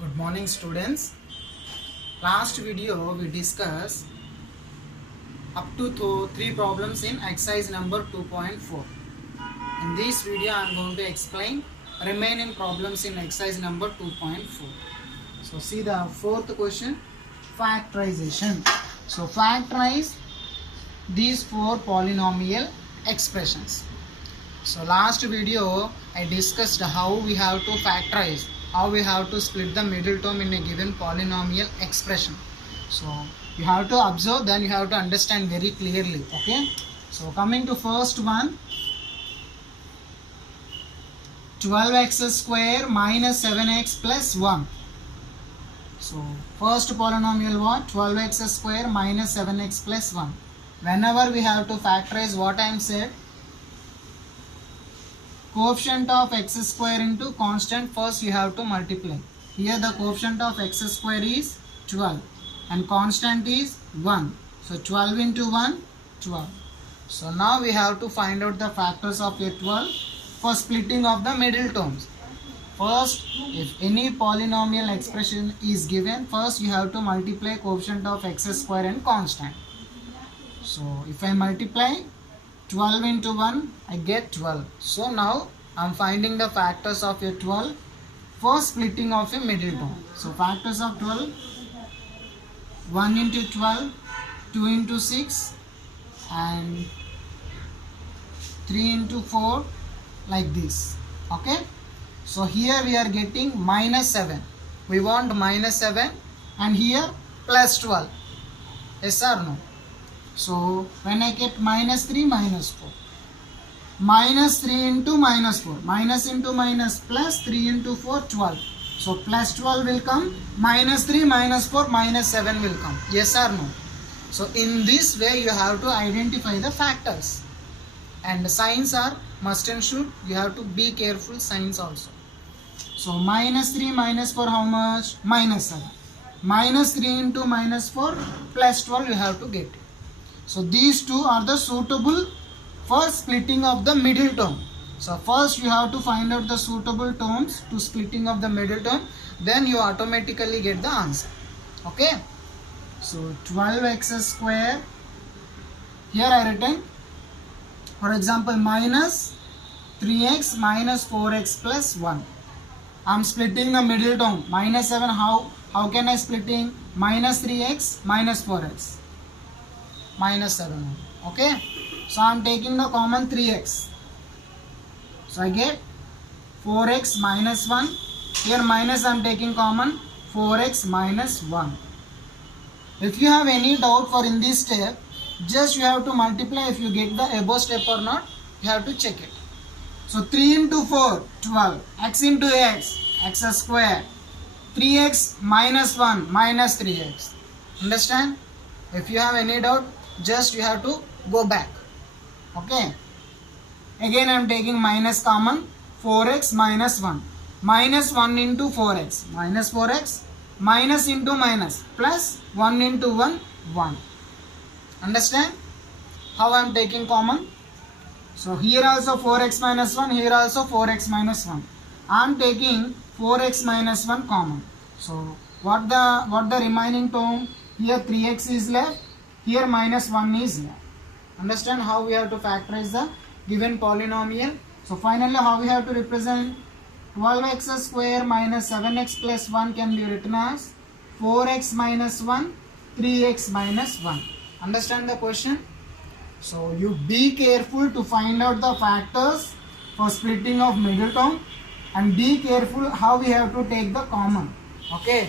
Good morning students. Last video we discussed up to 3 problems in exercise number 2.4. In this video I am going to explain remaining problems in exercise number 2.4. So see the fourth question, factorization. So factorize these 4 polynomial expressions. So last video I discussed how we have to factorize, how we have to split the middle term in a given polynomial expression. So you have to observe, then you have to understand very clearly. Okay. So coming to first one, 12x square minus 7x plus 1. So first polynomial what? 12x square minus 7x plus 1. Whenever we have to factorize, what I am said, coefficient of x square into constant, first you have to multiply. Here the coefficient of x square is 12 and constant is 1. So 12 into 1, 12. So now we have to find out the factors of a 12 for splitting of the middle terms. First, if any polynomial expression is given, first you have to multiply coefficient of x square and constant. So if I multiply 12 into 1, I get 12. So now I am finding the factors of a 12 for splitting of a middle term. So factors of 12, 1 into 12, 2 into 6 and 3 into 4, like this. Okay. So here we are getting minus 7. We want minus 7 and here plus 12. Yes or no? So when I get minus 3, minus 4. Minus 3 into minus 4. Minus into minus plus 3 into 4, 12. So plus 12 will come. Minus 3, minus 4, minus 7 will come. Yes or no? So in this way you have to identify the factors. And the signs are must and should. You have to be careful signs also. So minus 3 minus 4 how much? Minus 7. Minus 3 into minus 4 plus 12 you have to get it. So these two are the suitable for splitting of the middle term. So first you have to find out the suitable terms to splitting of the middle term. Then you automatically get the answer. Okay. So 12x square. Here I written, for example, minus 3x minus 4x plus 1. I am splitting the middle term. Minus 7 how can I splitting? Minus 3x minus 4x. Minus 7. Okay. So I am taking the common 3x. So I get 4x minus 1. Here minus I am taking common 4x minus 1. If you have any doubt for in this step, just you have to multiply. If you get the above step or not, you have to check it. So 3 into 4, 12. X into x, x square. 3x minus 1 minus 3x. Understand? If you have any doubt, just you have to go back. Okay. Again I am taking minus common, 4x minus 1. Minus 1 into 4x. Minus 4x. Minus into minus. Plus 1 into 1, 1. Understand? How I am taking common? So here also 4x minus 1. Here also 4x minus 1. I am taking 4x minus 1 common. So what the remaining term? Here 3x is left. Here minus 1 is left. Understand how we have to factorize the given polynomial. So finally how we have to represent 12x square minus 7x plus 1 can be written as 4x minus 1, 3x minus 1. Understand the question? So you be careful to find out the factors for splitting of middle term and be careful how we have to take the common. Okay.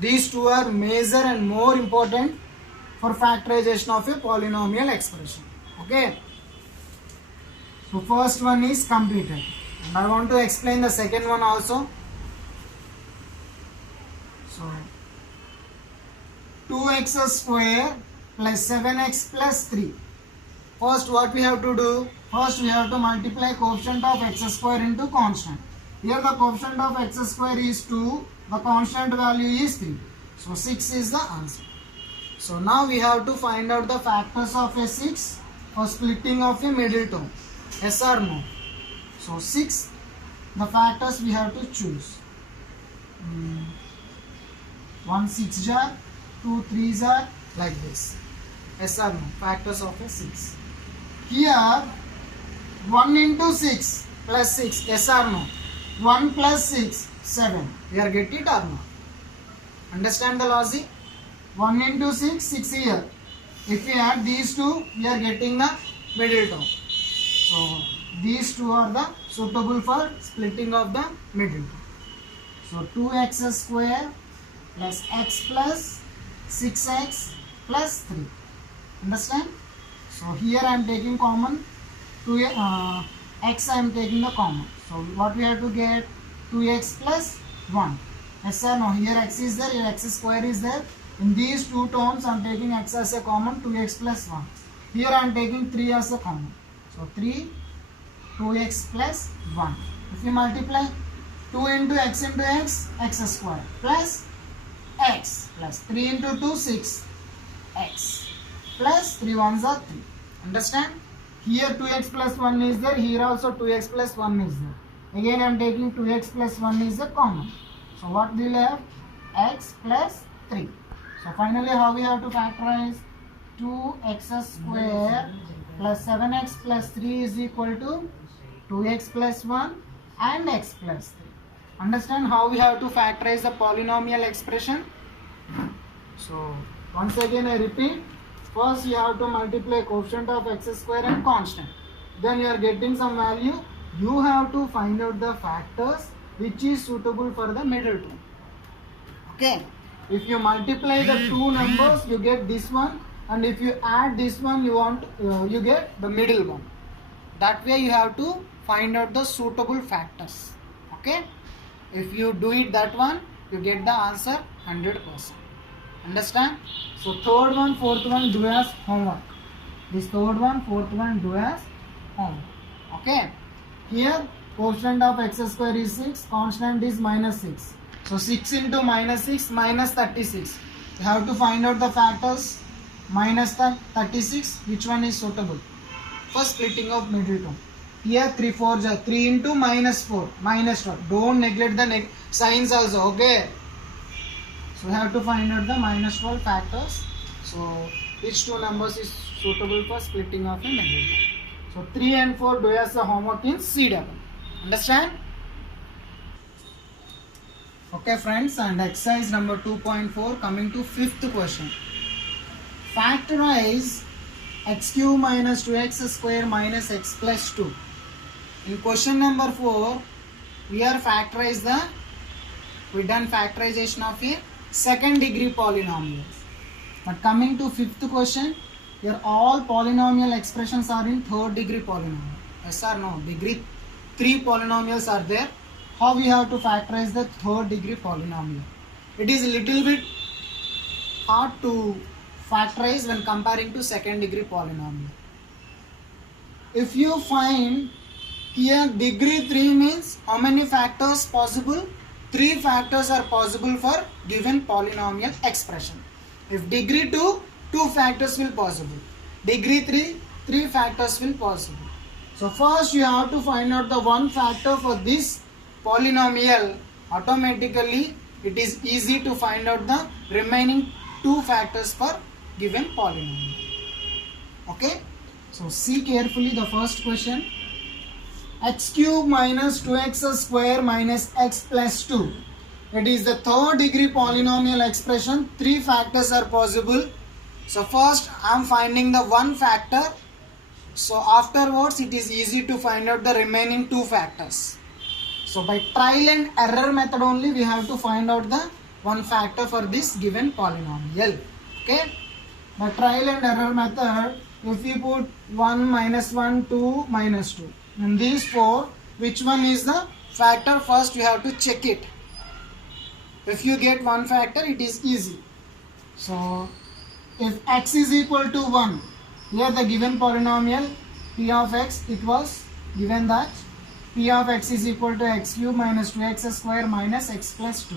These two are major and more important for factorization of a polynomial expression. Okay. So first one is completed. And I want to explain the second one also. So 2x square plus 7x plus 3. First what we have to do? First we have to multiply coefficient of x square into constant. Here the coefficient of x square is 2. The constant value is 3. So 6 is the answer. So now we have to find out the factors of a 6 for splitting of a middle term. Yes or no? So 6, the factors we have to choose. 1 6 jar, 2 3 jar, like this. Yes or no? Factors of a 6. Here 1 into 6 plus 6. Yes or no? 1 plus 6, 7. We are getting it or not? Understand the logic? 1 into 6, 6 here. If we add these two, we are getting the middle term. So these two are the suitable for splitting of the middle term. So 2x square plus x plus 6x plus 3. Understand? So here I am taking common. X I am taking the common. So what we have to get? 2x plus 1. Yes or no? Here x is there, here x square is there. In these two terms I am taking x as a common, 2x plus 1. Here I am taking 3 as a common. So 3, 2x plus 1. If you multiply 2 into x, x square plus x plus 3 into 2, 6 x plus 3 ones are 3. Understand? Here 2x plus 1 is there, here also 2x plus 1 is there. Again I am taking 2x plus 1 is the common. So what we will have? X plus 3. So finally how we have to factorize? 2x square plus 7x plus 3 is equal to 2x plus 1 and x plus 3. Understand how we have to factorize the polynomial expression? So once again I repeat. First you have to multiply coefficient of x square and constant. Then you are getting some value. You have to find out the factors which is suitable for the middle term. Okay. If you multiply the two numbers, you get this one, and if you add this one, you get the middle one. That way you have to find out the suitable factors. Okay. If you do it that one, you get the answer 100%. Understand? So third one, fourth one do as homework. This third one, fourth one do as homework. Okay. Here coefficient of x square is 6, constant is minus 6. So 6 into minus 6 minus 36. You have to find out the factors. Minus 36, which one is suitable? First splitting of middle term. Here 3 4 3 into minus 4 minus 12. Don't neglect the signs also. Okay. So we have to find out the minus 12 factors. So which two numbers is suitable for splitting of a middle term? So 3 and 4 do as a homework in C double. Understand? Okay friends, and exercise number 2.4, coming to fifth question. Factorize x cube minus 2x square minus x plus 2. In question number 4, we done factorization of a second degree polynomial. But coming to fifth question, here all polynomial expressions are in third degree polynomial. Yes or no? Degree 3 polynomials are there. How we have to factorize the third degree polynomial? It is a little bit hard to factorize when comparing to second degree polynomial. If you find here degree 3 means how many factors possible? 3 factors are possible for given polynomial expression. If degree 2, 2 factors will possible. Degree 3, 3 factors will possible. So first you have to find out the one factor for this polynomial. Automatically it is easy to find out the remaining 2 factors for given polynomial. Okay. So see carefully the first question. X cube minus 2x square minus x plus 2. It is the third degree polynomial expression. 3 factors are possible. So first I am finding the one factor. So afterwards it is easy to find out the remaining 2 factors. So by trial and error method only we have to find out the one factor for this given polynomial. Okay. By trial and error method, if we put 1 minus 1, 2 minus 2. In these 4, which one is the factor? First we have to check it. If you get one factor, it is easy. So if x is equal to 1, here the given polynomial p of x, it was given that p of x is equal to x cube minus 2x square minus x plus 2.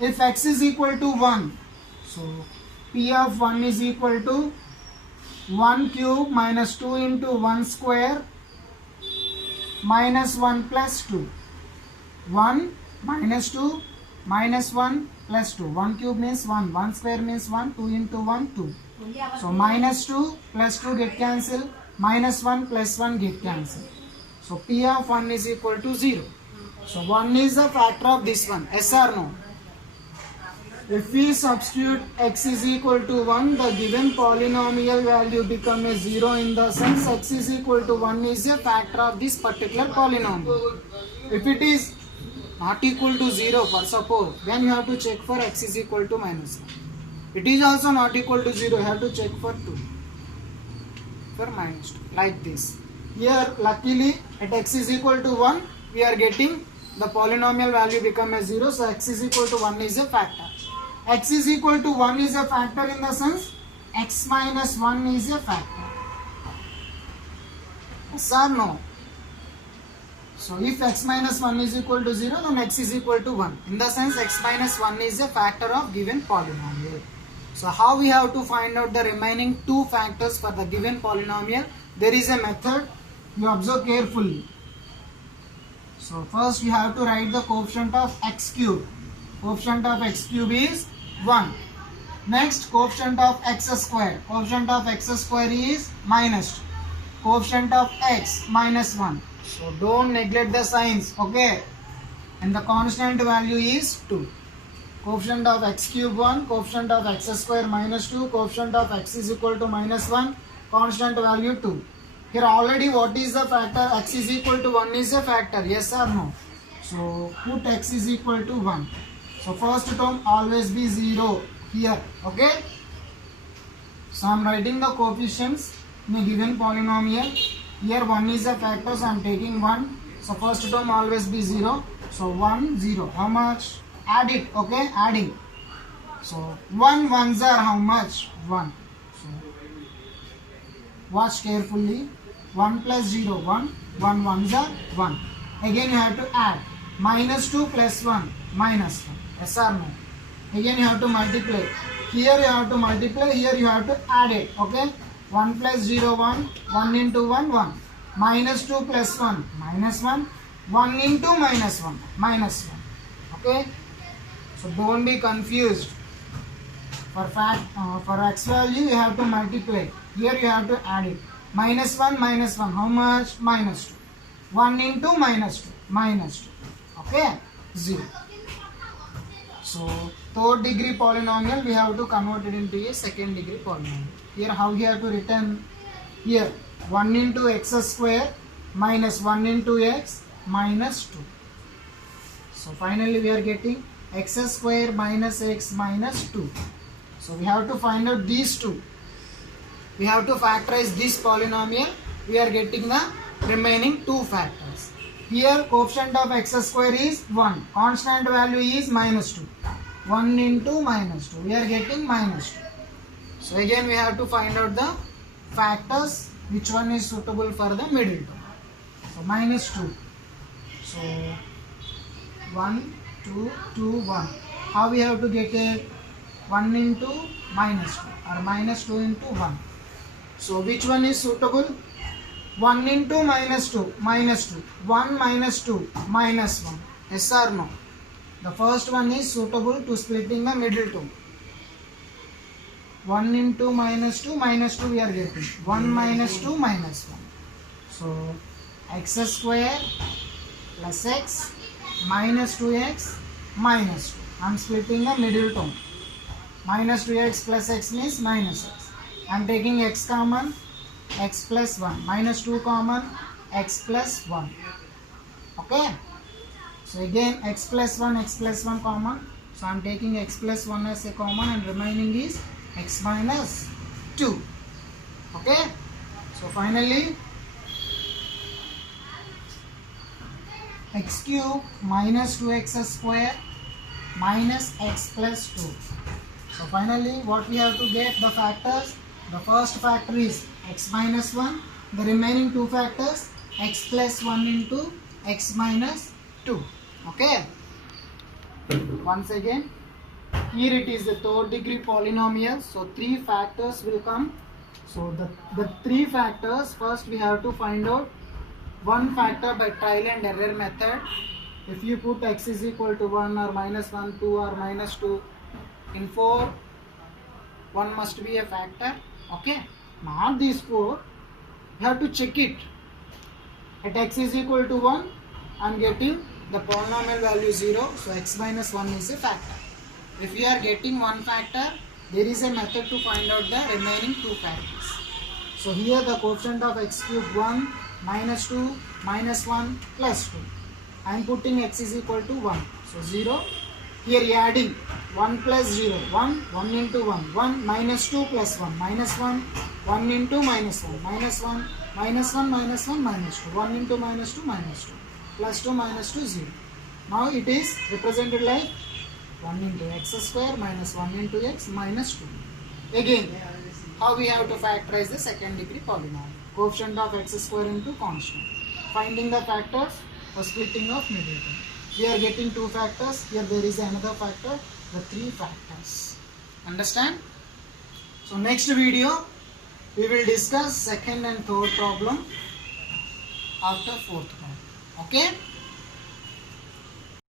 If x is equal to 1, so p of 1 is equal to 1 cube minus 2 into 1 square minus 1 plus 2. 1 minus 2 minus 1 plus 2. 1 cube means 1. 1 square means 1. 2 into 1, 2. So minus 2 plus 2 get cancelled. Minus 1 plus 1 get cancelled. So P of 1 is equal to 0. So 1 is the factor of this one. Yes or no? If we substitute x is equal to 1, the given polynomial value becomes a 0 in the sense x is equal to 1 is a factor of this particular polynomial. If it is not equal to 0 for suppose, then you have to check for x is equal to minus 1. It is also not equal to 0, you have to check for 2. For minus 2, like this. Here luckily at x is equal to 1, we are getting the polynomial value become a 0, so x is equal to 1 is a factor. X is equal to 1 is a factor in the sense x minus 1 is a factor. Yes or no? So if x minus 1 is equal to 0, then x is equal to 1. In the sense x minus 1 is a factor of given polynomial. So how we have to find out the remaining two factors for the given polynomial? There is a method. You observe carefully. So first you have to write the coefficient of x cube. Coefficient of x cube is 1. Next, coefficient of x square. Coefficient of x square is minus 2. Coefficient of x minus 1. So don't neglect the signs, okay? And the constant value is 2. Coefficient of x cube 1. Coefficient of x square minus 2. Coefficient of x is equal to minus 1. Constant value 2. Here already what is the factor? X is equal to 1 is a factor, yes or no? So put x is equal to 1. So first term always be 0 here, okay? So I am writing the coefficients in a given polynomial. Here 1 is a factor, so I am taking 1. So first term always be 0. So 1, 0. How much? Add it, okay? Adding. So 1 ones are how much? 1. So watch carefully. 1 plus 0, 1. 1 ones are 1. Again you have to add. Minus 2 plus 1, minus 1. Yes or no? Again you have to multiply. Here you have to multiply, here you have to add it. Okay? 1 plus 0, 1. 1 into 1, 1. Minus 2 plus 1, minus 1. 1 into minus 1, minus 1. Okay? So don't be confused. For x value you have to multiply. Here you have to add it. Minus 1, minus 1. How much? Minus 2. 1 into minus 2, minus 2. Okay? 0. So third degree polynomial we have to convert it into a second degree polynomial. Here how we have to written? Here 1 into x square minus 1 into x minus 2. So finally we are getting x square minus x minus 2. So we have to find out these two. We have to factorize this polynomial. We are getting the remaining two factors. Here coefficient of x square is 1. Constant value is minus 2. 1 into minus 2. We are getting minus 2. So again we have to find out the factors. Which one is suitable for the middle term. So minus 2. So 1, 2, 2, 1. How we have to get it? 1 into minus 2 or minus 2 into 1. So which one is suitable? 1 into minus 2, minus 2. 1 minus 2, minus 1. Yes or no? The first one is suitable to splitting the middle term. 1 into minus 2 we are getting. 1 minus 2 minus 1. So x square plus x minus 2x minus 2. I am splitting the middle term. Minus 2x plus x means minus x. I am taking x common, x plus 1. Minus 2 common, x plus 1. Okay. So again x plus 1 common. So I am taking x plus 1 as a common and remaining is x minus 2. Okay. So finally x cube minus 2x square minus x plus 2. So finally what we have to get the factors. The first factor is x minus 1. The remaining two factors x plus 1 into x minus 2. Okay. Once again, here it is the third degree polynomial. So three factors will come. So the three factors, first we have to find out one factor by trial and error method. If you put x is equal to 1 or minus 1, 2 or minus 2, in 4, 1 must be a factor. Okay. Now these 4, you have to check it. At x is equal to 1, I am getting the polynomial value 0. So x minus 1 is a factor. If you are getting one factor, there is a method to find out the remaining 2 factors. So here the coefficient of x cube 1, minus 2, minus 1, plus 2. I am putting x is equal to 1. So 0. Here adding 1 plus 0, 1, 1 into 1, 1, minus 2 plus 1, minus 1, 1 into minus 1, minus 1, minus 1, minus 1, minus 2, 1 into minus 2, minus 2, plus 2, minus 2, 0. Now it is represented like 1 into x square minus 1 into x minus 2. Again, how we have to factorize the second degree polynomial? Coefficient of x square into constant. Finding the factors for splitting of mediator. We are getting 2 factors. Here there is another factor, the 3 factors. Understand? So next video we will discuss second and third problem after fourth problem. Okay?